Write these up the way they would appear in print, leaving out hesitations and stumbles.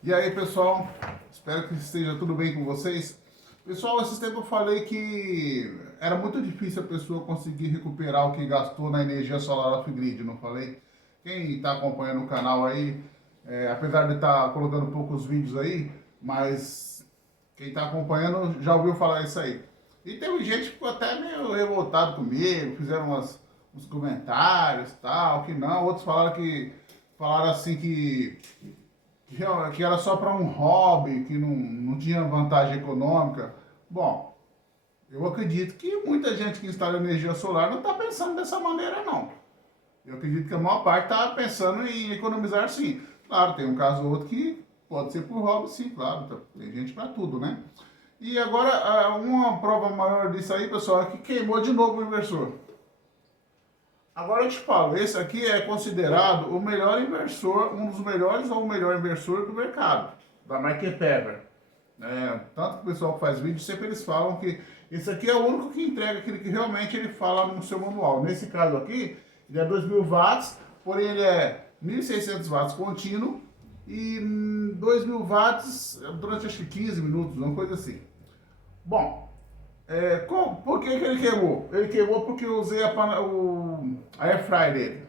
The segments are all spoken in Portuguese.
E aí, pessoal, espero que esteja tudo bem com vocês. Pessoal, esses tempos eu falei que era muito difícil a pessoa conseguir recuperar o que gastou na energia solar off-grid, não falei? Quem está acompanhando o canal aí, apesar de estar colocando poucos vídeos aí, mas quem está acompanhando já ouviu falar isso aí. E teve gente que ficou até meio revoltado comigo, fizeram uns comentários tal, que não, outros falaram assim que era só para um hobby, que não tinha vantagem econômica. Bom, eu acredito que muita gente que instala energia solar não está pensando dessa maneira, não. Eu acredito que a maior parte está pensando em economizar, sim. Claro, tem um caso ou outro que pode ser por hobby, sim, claro. Tem gente para tudo, né? E agora, uma prova maior disso aí, pessoal, é que queimou de novo o inversor. Agora eu te falo, esse aqui é considerado o melhor inversor, um dos melhores ou o melhor inversor do mercado, da Market Pepper. Tanto que o pessoal que faz vídeo, sempre eles falam que esse aqui é o único que entrega aquilo que realmente ele fala no seu manual. Nesse caso aqui, ele é 2.000 watts, porém ele é 1.600 watts contínuo e 2.000 watts durante acho que 15 minutos, uma coisa assim. Bom, por que ele queimou? Ele queimou porque eu usei a air fry dele,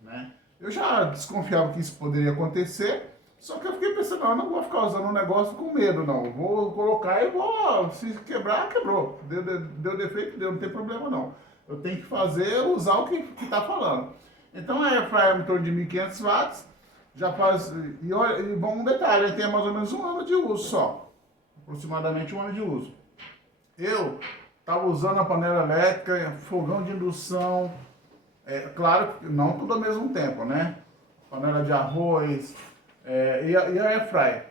né? Eu já desconfiava que isso poderia acontecer, só que eu fiquei pensando, não, eu não vou ficar usando um negócio com medo, não. Eu vou colocar e vou, se quebrar, quebrou. Deu defeito, deu, não tem problema não. Eu tenho que fazer, usar o que está falando. Então a air fry é em torno de 1.500 watts, já faz, e olha, e bom, um detalhe, ele tem mais ou menos um ano de uso só, aproximadamente um ano de uso. Eu estava usando a panela elétrica, fogão de indução, claro que não tudo ao mesmo tempo, né? Panela de arroz e a air fry.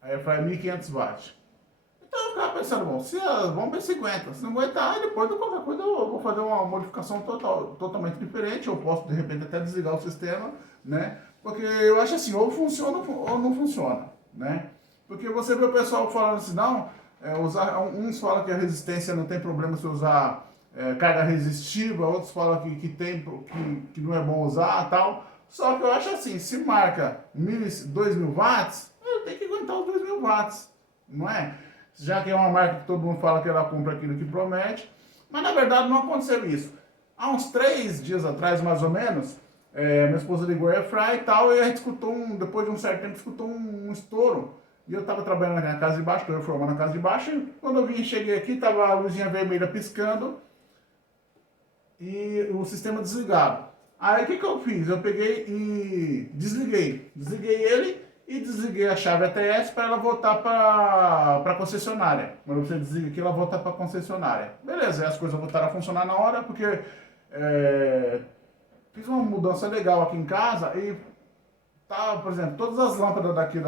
A air fry 1.500 watts. Então eu ficava pensando, bom, vamos ver 50. Se não aguentar, depois de qualquer coisa eu vou fazer uma modificação totalmente diferente. Eu posso de repente até desligar o sistema, né? Porque eu acho assim, ou funciona ou não funciona, né? Porque você vê o pessoal falando assim, não, uns falam que a resistência não tem problema se usar carga resistiva, outros falam que não é bom usar tal. Só que eu acho assim, se marca 2.000 watts, eu tenho que aguentar os 2.000 watts, não é? Já que é uma marca que todo mundo fala que ela compra aquilo que promete, mas na verdade não aconteceu isso. Há uns 3 dias atrás, mais ou menos, minha esposa ligou air fry e tal, e a gente escutou depois de um certo tempo, escutou um estouro. E eu estava trabalhando na casa de baixo, estou reformando na casa de baixo, e quando eu cheguei aqui, estava a luzinha vermelha piscando e o sistema desligado. Aí o que eu fiz? Eu peguei e desliguei. Desliguei ele e desliguei a chave ATS para ela voltar para a concessionária. Quando você desliga aqui, ela volta para a concessionária. Beleza, aí as coisas voltaram a funcionar na hora, porque fiz uma mudança legal aqui em casa e tá, por exemplo, todas as lâmpadas daqui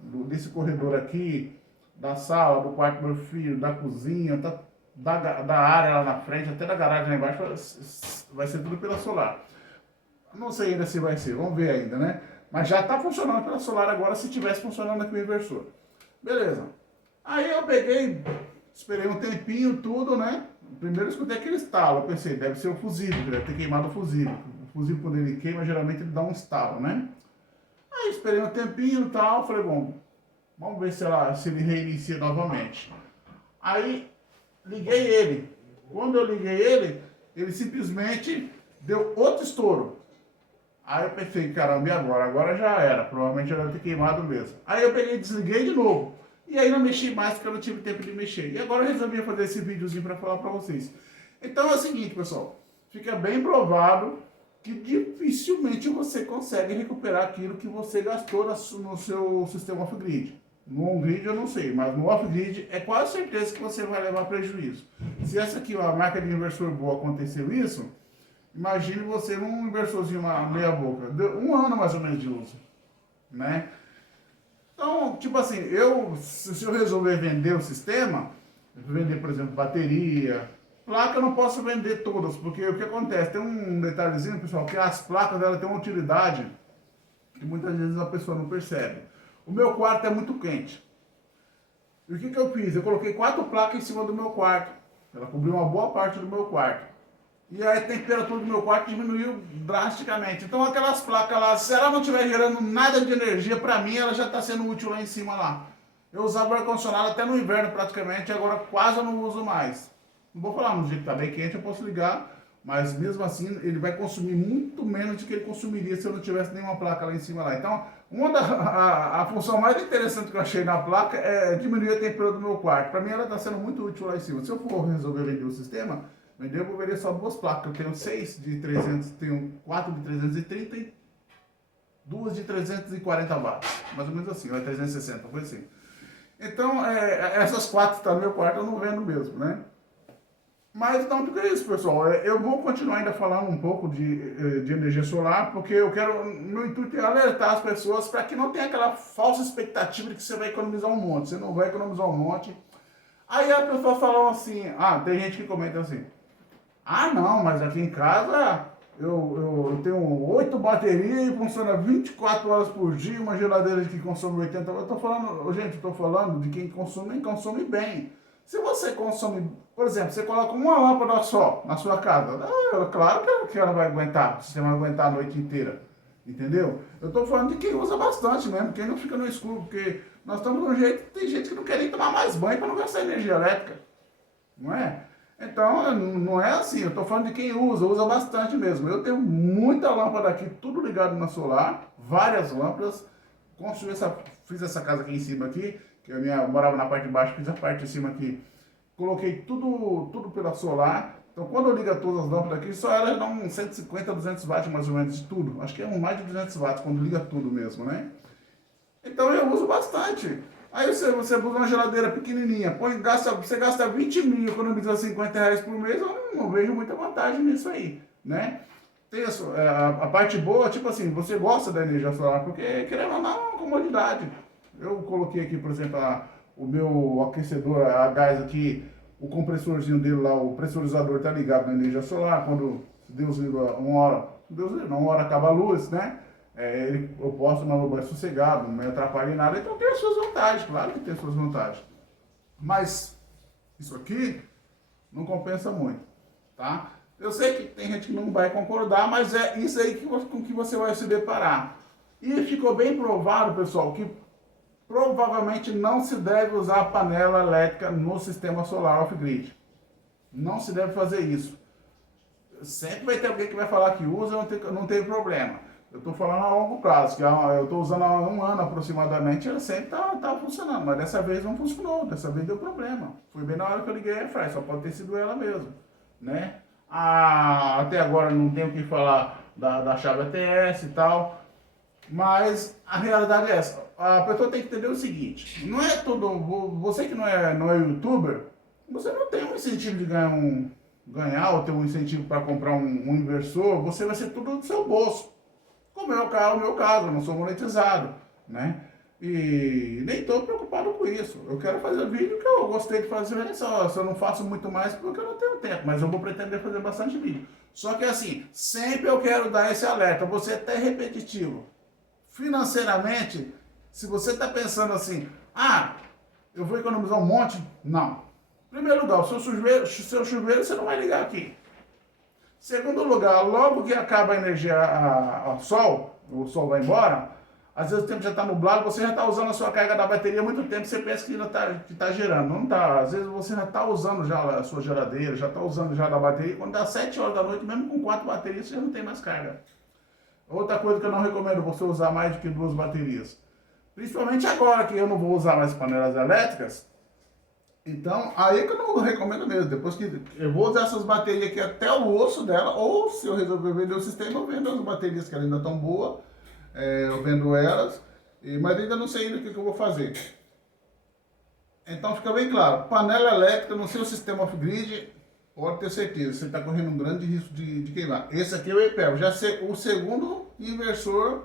desse corredor aqui, da sala, do quarto do meu filho, da cozinha, da área lá na frente, até da garagem lá embaixo, vai ser tudo pela solar. Não sei ainda se vai ser, vamos ver ainda, né? Mas já está funcionando pela solar agora, se tivesse funcionando aqui o inversor. Beleza. Aí eu peguei, esperei um tempinho, tudo, né? Primeiro eu escutei aquele estalo, eu pensei, deve ser o fusível, deve ter queimado o fusível. O fusível, quando ele queima, geralmente ele dá um estalo, né? Aí esperei um tempinho e tal, falei, bom, vamos ver se ele reinicia novamente. Aí liguei ele. Quando eu liguei ele, ele simplesmente deu outro estouro. Aí eu pensei, caramba, e agora? Agora já era, provavelmente já deve ter queimado mesmo. Aí eu peguei e desliguei de novo. E aí não mexi mais porque eu não tive tempo de mexer. E agora eu resolvi fazer esse videozinho para falar para vocês. Então é o seguinte, pessoal, fica bem provado que dificilmente você consegue recuperar aquilo que você gastou no seu sistema off-grid. No on-grid eu não sei, mas no off-grid é quase certeza que você vai levar prejuízo. Se essa aqui, a marca de inversor boa, aconteceu isso, imagine você num inversorzinho meia boca. Deu um ano mais ou menos de uso, né? Então, tipo assim, se eu resolver vender o sistema, vender, por exemplo, bateria, placa eu não posso vender todas, porque o que acontece? Tem um detalhezinho, pessoal, que as placas dela têm uma utilidade que muitas vezes a pessoa não percebe. O meu quarto é muito quente. E o que eu fiz? Eu coloquei 4 placas em cima do meu quarto. Ela cobriu uma boa parte do meu quarto. E aí a temperatura do meu quarto diminuiu drasticamente. Então aquelas placas lá, se ela não estiver gerando nada de energia, para mim ela já está sendo útil lá em cima lá. Eu usava o ar-condicionado até no inverno praticamente, agora quase eu não uso mais. Não vou falar, no dia que está bem quente eu posso ligar, mas mesmo assim ele vai consumir muito menos do que ele consumiria se eu não tivesse nenhuma placa lá em cima lá. Então, a função mais interessante que eu achei na placa é diminuir a temperatura do meu quarto. Para mim ela está sendo muito útil lá em cima. Se eu for resolver vender o sistema, eu vou vender só duas placas. Eu tenho 6 de 300, tenho 4 de 330 e duas de 340 watts. Mais ou menos assim, ou é 360, foi assim. Então, essas 4 que estão no meu quarto eu não vendo mesmo, né? Mas não fica isso, pessoal. Eu vou continuar ainda falando um pouco de energia solar, porque eu quero, meu intuito é alertar as pessoas para que não tenha aquela falsa expectativa de que você vai economizar um monte. Você não vai economizar um monte. Aí a pessoa falou assim, tem gente que comenta assim, não, mas aqui em casa eu tenho 8 baterias e funciona 24 horas por dia, uma geladeira que consome 80. Eu tô falando, gente, eu tô falando de quem consome bem. Se você consome, por exemplo, você coloca uma lâmpada só na sua casa, claro que ela vai aguentar, o sistema vai aguentar a noite inteira, entendeu? Eu tô falando de quem usa bastante mesmo, quem não fica no escuro, porque nós estamos de um jeito, tem gente que não quer nem tomar mais banho para não gastar energia elétrica, não é? Então, não é assim, eu estou falando de quem usa bastante mesmo. Eu tenho muita lâmpada aqui, tudo ligado na solar, várias lâmpadas. Fiz essa casa aqui em cima aqui, que eu morava na parte de baixo, fiz a parte de cima aqui. Coloquei tudo pela solar. Então, quando eu ligo todas as lâmpadas aqui, só ela dá uns 150, 200 watts mais ou menos de tudo. Acho que é mais de 200 watts quando liga tudo mesmo, né? Então eu uso bastante. Aí você usa uma geladeira pequenininha, você gasta 20 mil, economiza 50 reais por mês, eu não vejo muita vantagem nisso aí, né? Tem isso, a parte boa, tipo assim, você gosta da energia solar, porque querendo ou não, é uma comodidade. Eu coloquei aqui, por exemplo, o meu aquecedor a gás aqui, o compressorzinho dele lá, o pressurizador tá ligado na energia solar, quando Deus liga uma hora acaba a luz, né? Eu posso tomar meu banho sossegado, não me atrapalha em nada, então tem as suas vantagens, claro que tem as suas vantagens. Mas isso aqui não compensa muito, tá? Eu sei que tem gente que não vai concordar, mas é isso aí com que você vai se deparar. E ficou bem provado, pessoal, que provavelmente não se deve usar a panela elétrica no sistema solar off-grid. Não se deve fazer isso. Sempre vai ter alguém que vai falar que usa, não tem problema. Eu estou falando a longo prazo, que eu estou usando há um ano aproximadamente, ela sempre tá funcionando, mas dessa vez não funcionou, dessa vez deu problema. Foi bem na hora que eu liguei a Airfryer, só pode ter sido ela mesmo, né? Até agora não tenho o que falar da chave ATS e tal, mas a realidade é essa. A pessoa tem que entender o seguinte, não é você que não é youtuber, você não tem um incentivo de ganhar ou ter um incentivo para comprar um inversor, você vai ser tudo do seu bolso. Como é o meu caso, eu não sou monetizado, né? E nem estou preocupado com isso. Eu quero fazer vídeo que eu gostei de fazer, só eu não faço muito mais porque eu não tenho tempo, mas eu vou pretender fazer bastante vídeo. Só que assim, sempre eu quero dar esse alerta, você é até repetitivo. Financeiramente, se você está pensando assim, eu vou economizar um monte, não. Em primeiro lugar, o seu chuveiro você não vai ligar aqui. Segundo lugar, logo que acaba a energia o sol vai embora, às vezes o tempo já está nublado, você já está usando a sua carga da bateria há muito tempo, você pensa que ainda tá gerando. Não está. Às vezes você já está usando já a sua geladeira, já está usando já da bateria, quando dá 7 horas da noite, mesmo com 4 baterias, você já não tem mais carga. Outra coisa que eu não recomendo você usar mais do que 2 baterias. Principalmente agora que eu não vou usar mais panelas elétricas, então, aí é que eu não recomendo mesmo. Depois que eu vou usar essas baterias aqui até o osso dela, ou se eu resolver vender o sistema, eu vendo as baterias que elas ainda estão boas, eu vendo elas, mas ainda não sei ainda o que eu vou fazer. Então fica bem claro, panela elétrica no seu sistema off-grid, pode ter certeza, você está correndo um grande risco de queimar. Esse aqui é o EPEL, já sei o segundo inversor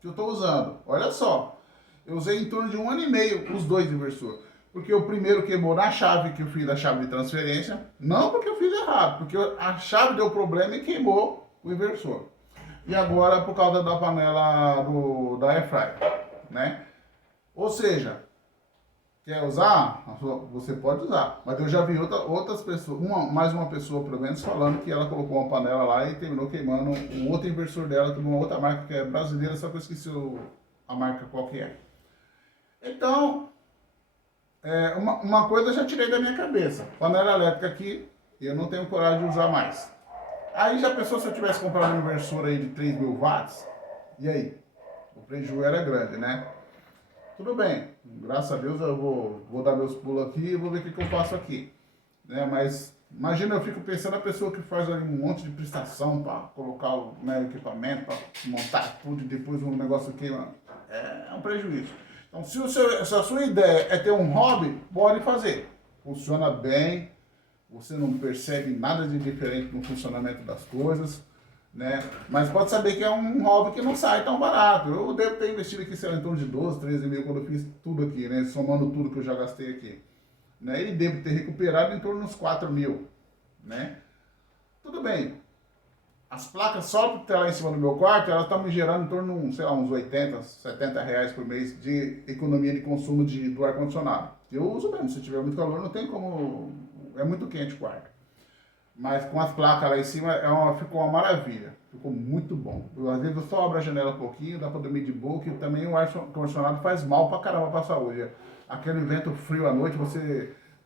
que eu estou usando. Olha só, eu usei em torno de 1 ano e meio os 2 inversores. Porque o primeiro queimou na chave que eu fiz a chave de transferência, não porque eu fiz errado, porque a chave deu problema e queimou o inversor. E agora por causa da panela da Airfryer, né? Ou seja, Quer usar? Você pode usar. Mas eu já vi outras pessoas, mais uma pessoa pelo menos, falando que ela colocou uma panela lá e terminou queimando um outro inversor dela, de uma outra marca que é brasileira, só que eu esqueci a marca qual que é. Então, uma coisa eu já tirei da minha cabeça. Panela elétrica aqui, eu não tenho coragem de usar mais. Aí já pensou se eu tivesse comprado um inversor aí de 3.000 watts? E aí? O prejuízo era grande, né? Tudo bem, graças a Deus eu vou dar meus pulos aqui e vou ver o que eu faço aqui. Né? Mas imagina, eu fico pensando a pessoa que faz ali um monte de prestação para colocar o equipamento, para montar tudo e depois um negócio queima. É um prejuízo. Então, se a sua ideia é ter um hobby, pode fazer. Funciona bem, você não percebe nada de diferente no funcionamento das coisas. Né? Mas pode saber que é um hobby que não sai tão barato. Eu devo ter investido aqui, sei lá, em torno de 12, 13 mil quando eu fiz tudo aqui, né? Somando tudo que eu já gastei aqui. Né? E devo ter recuperado em torno de uns 4 mil. Né? Tudo bem. As placas só por ter lá em cima do meu quarto, elas estão me gerando em torno de, sei lá, uns 80, 70 reais por mês de economia de consumo do ar-condicionado. Eu uso mesmo, se tiver muito calor, não tem como... É muito quente o quarto. Mas com as placas lá em cima ficou uma maravilha. Ficou muito bom. Às vezes eu só abro a janela um pouquinho, dá pra dormir de boa, que também o ar-condicionado faz mal pra caramba pra saúde. Aquele vento frio à noite,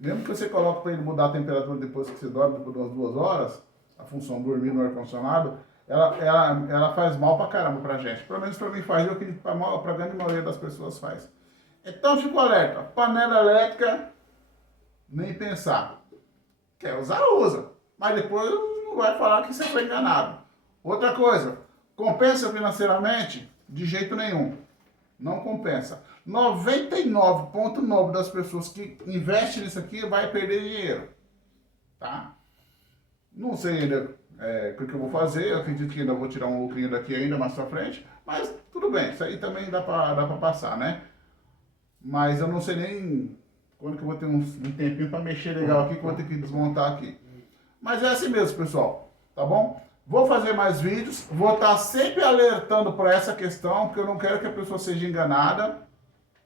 mesmo que você coloque pra ele mudar a temperatura depois que você dorme, depois de umas 2 horas, a função de dormir no ar-condicionado, ela faz mal pra caramba pra gente. Pelo menos pra mim faz, eu acredito que pra grande maioria das pessoas faz. Então fico alerta, panela elétrica, nem pensar. Quer usar, usa. Mas depois não vai falar que você foi enganado. Outra coisa, compensa financeiramente? De jeito nenhum. Não compensa. 99,9% das pessoas que investem nisso aqui vai perder dinheiro. Tá? Não sei ainda o que eu vou fazer. Eu acredito que ainda vou tirar um lucrinho daqui ainda mais pra frente. Mas tudo bem, isso aí também dá pra passar, né? Mas eu não sei nem quando que eu vou ter um tempinho pra mexer legal aqui, que eu vou ter que desmontar aqui. Mas é assim mesmo, pessoal, tá bom? Vou fazer mais vídeos, vou estar sempre alertando para essa questão, porque eu não quero que a pessoa seja enganada.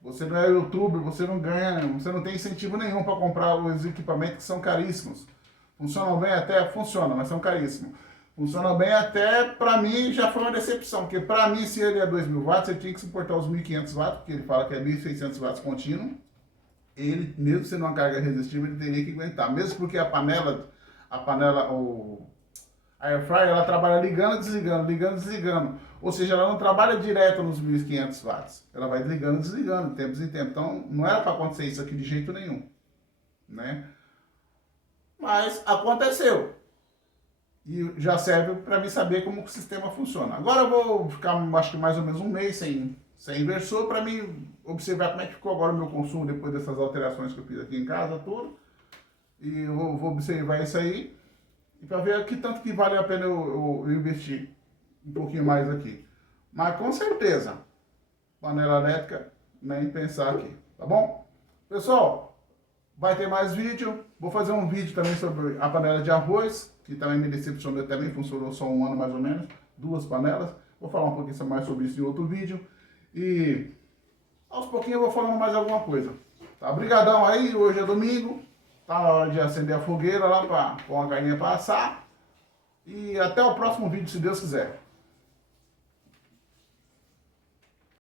Você não é youtuber, você não ganha, você não tem incentivo nenhum para comprar os equipamentos que são caríssimos. Funcionam bem até? Funciona, mas são caríssimos. Funcionam bem até, para mim, já foi uma decepção, porque para mim, se ele é 2.000 watts, ele tinha que suportar os 1.500 watts, porque ele fala que é 1.600 watts contínuo. Ele, mesmo sendo uma carga resistível, ele teria que aguentar, mesmo porque a panela, a air fryer, ela trabalha ligando e desligando, ligando e desligando. Ou seja, ela não trabalha direto nos 1.500 watts. Ela vai ligando e desligando, de tempos em tempos. Então, não era para acontecer isso aqui de jeito nenhum. Né? Mas aconteceu. E já serve para mim saber como o sistema funciona. Agora eu vou ficar, acho que mais ou menos um mês sem inversor, para mim observar como é que ficou agora o meu consumo depois dessas alterações que eu fiz aqui em casa, tudo. E eu vou observar isso aí, e para ver que tanto que vale a pena eu investir um pouquinho mais aqui. Mas com certeza, panela elétrica, nem pensar aqui, tá bom? Pessoal, vai ter mais vídeo. Vou fazer um vídeo também sobre a panela de arroz, que também me decepcionou, também funcionou só um ano mais ou menos, 2 panelas. Vou falar um pouquinho mais sobre isso em outro vídeo. E aos pouquinhos eu vou falando mais alguma coisa. Tá? Obrigadão aí, hoje é domingo. Tá na hora de acender a fogueira lá para pôr uma carninha para assar. E até o próximo vídeo, se Deus quiser.